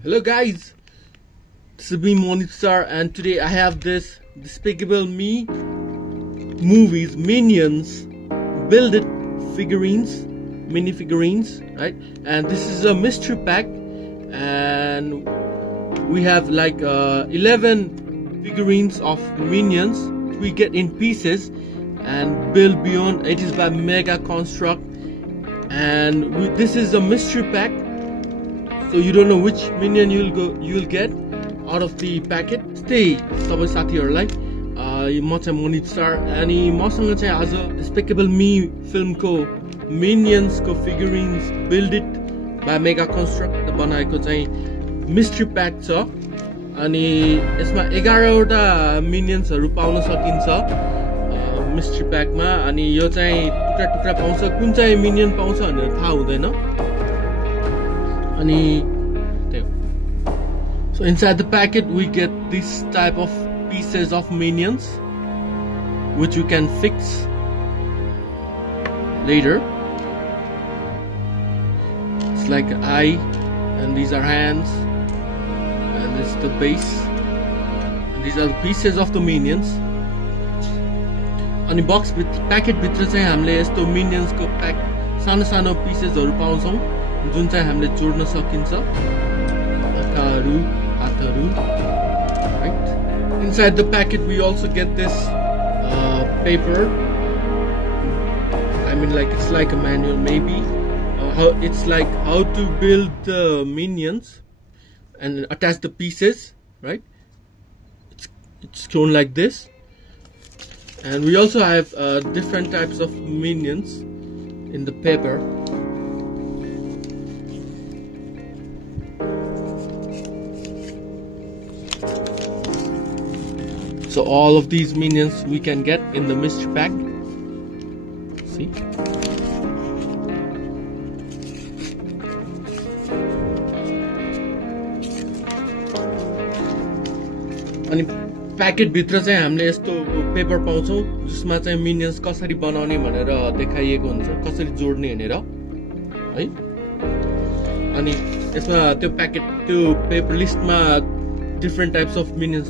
Hello guys, this is me Monitor, and today I have this Despicable Me movies Minions Build It figurines, mini figurines, right? And this is a mystery pack, and we have like 11 figurines of Minions we get in pieces and build beyond. It is by Mega Construct, and this is a mystery pack. So you don't know which minion you'll get out of the packet. Stay सबै साथीहरुलाई म चाहिँ Monit sir अनि मसँग चाहिँ आज Despicable Me film को Minions को figurines Build It by Mega Construct बनाएको चाहिँ mystery pack छ अनि यसमा 11 वटा minions हरु पाउन सकिन्छ mystery pack मा अनि यो चाहिँ टुक्रा टुक्रा पाउँछ कुन चाहिँ minion पाउँछ भनेर थाहा हुँदैन. So inside the packet we get this type of pieces of minions which we can fix later. It's like an eye, and these are hands, and this is the base, and these are the pieces of the minions. अनि बक्स packet भित्र चाहिँ हामीले यस्तो minions को pack सानो सानो pieces हरु पाउँछौं जुन चाहिँ हामीले जोड्न सकिन्छ हातहरु हातहरु, right? Inside the packet we also get this paper. I mean, like, it's like a manual maybe. It's like how to build the minions and attach the pieces, right? It's shown like this. And we also have different types of minions in the paper. So all of these minions we can get in the mystery pack. See? अनि packet भित्र चाहिँ हामीले यस्तो paper पाउँछौं जसमा चाहिँ Minions कसरी बनाउने भनेर देखाइएको हुन्छ, कसरी जोड्ने भनेर है. अनि यसमा त्यो प्याकेट त्यो पेपर लिस्टमा different types of minions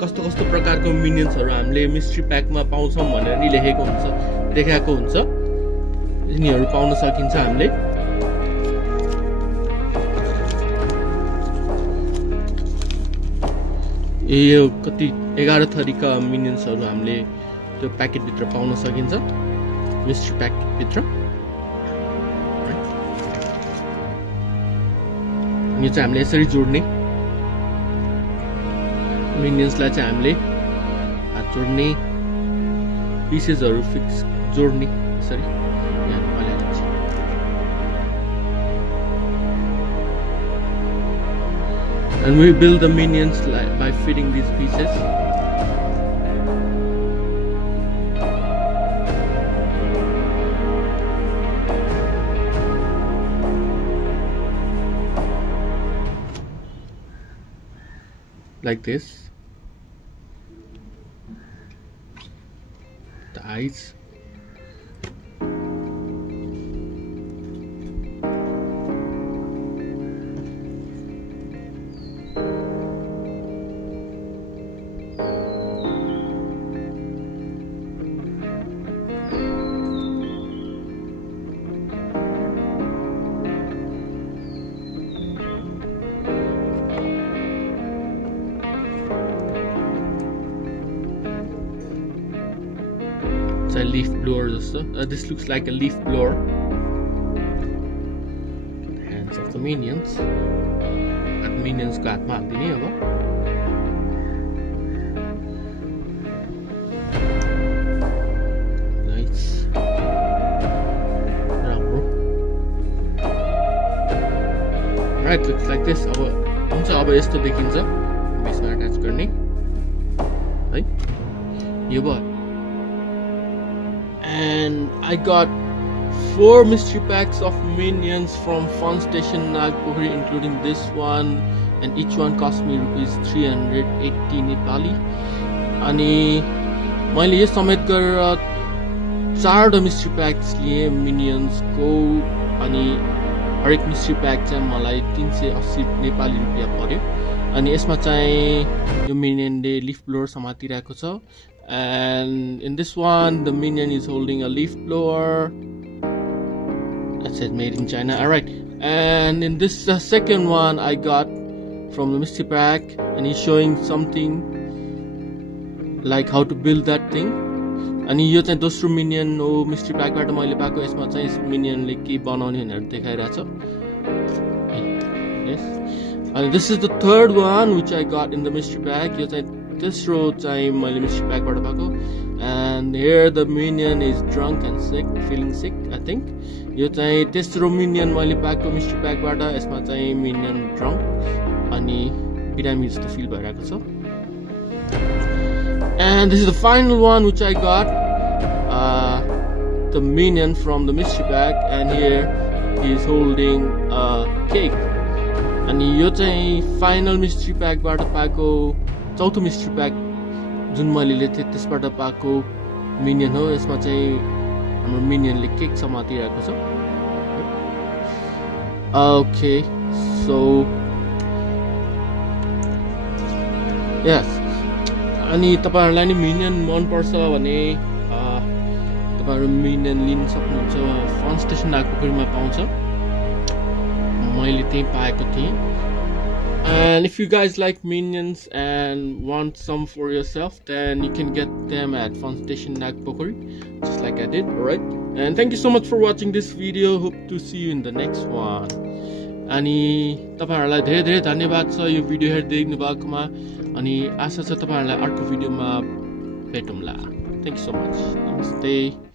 कस्तो कस्तो प्रकारको minions हरु हामीले mystery pack मा पाउँछौं भनेर नि लेखेको हुन्छ, देखाएको हुन्छ. यिनीहरु पाउन सकिन्छ हामीले. यो कति 11 थरीका minions हरु हामीले त्यो प्याकेट भित्र पाउन सकिन्छ mystery pack भित्र. यो चाहिँ हामीले यसरी जोड्ने minions लाई चाहिँ हामीले हात जोड्ने pieces हरु फिक्स जोड्ने यसरी यहाँ पलाएर चाहिँ. And we build the minions by fitting these pieces. Like this. The eyes. A leaf blower also. This looks like a leaf blower. The hands of the minions. At minions ko hatma halidine aba. Nice. राम्रो. Right, looks like this. अब हुन्छ, अब यस्तो देखिन्छ बेसमा attach गर्ने है. यो भयो. And I got 4 mystery packs of minions from Fun Station Nagpokhari, including this one, and each one cost me rupees 380 Nepali. अनि मैले यो समेत गरेर 4 mystery packs लिए minions को. अनि हरेक मिस्ट्री प्याक चाहिँ मलाई 380 नेपाली रुपैयाँ पर्यो अनि यसमा चाहिँ यो मिनियनले लिफ ब्लोअर समातिरहेको छ and in this one the minion is holding a leaf blower that says made in China. Alright, and in this second one I got from the mystery pack and he's showing something like how to build that thing. अनि यो चाहिँ दोस्रो minion हो mystery प्याकबाट मैले पाएको यसमा चाहिँ मिनियनले के बनाउने भनेर देखाइरहेछ yes and this is the third one which I got in the mystery pack यो चाहिँ तेस्रो चाहिँ मैले मिस्ट्री प्याकबाट पाएको and here the minion is drunk and sick feeling sick I think यो चाहिँ तेस्रो मिनियन मैले पाएको मिस्ट्री प्याकबाट यसमा चाहिँ मिनियन ड्रङ्क अनि बिरामी जस्तो फिल भइरहेको छ and this is the final one which I got the minion from the mystery pack and here he is holding a cake and यो चाहिँ फाइनल मिस्ट्री प्याकबाट पाएको चौथो मिस्ट्री प्याक जुन मैले लिएको थिएँ त्यसबाट पाएको मिनियन हो यसमा चाहिँ हाम्रो मिनियनले केक समातिरहेको छ ओके सो यस अनि तपाईहरुलाई नि मिनियन मन पर्छ भने तपाईहरु मिनियन लिन सक्नुहुन्छ फन स्टेसन नागपोखरीमा पाउँछ मैले त्यही पाएको थिएँ and if you guys like minions and want some for yourself then you can get them at Fun Station Nagpokori just like I did. Alright, and thank you so much for watching this video. Hope to see you in the next one. अनि तपाईहरुलाई धेरै धेरै धन्यवाद छ यो video हेर्दै भएकोमा अनि आशा छ तपाईहरुलाई अर्को भिडियोमा भेटौँला. Thank you so much. Namaste.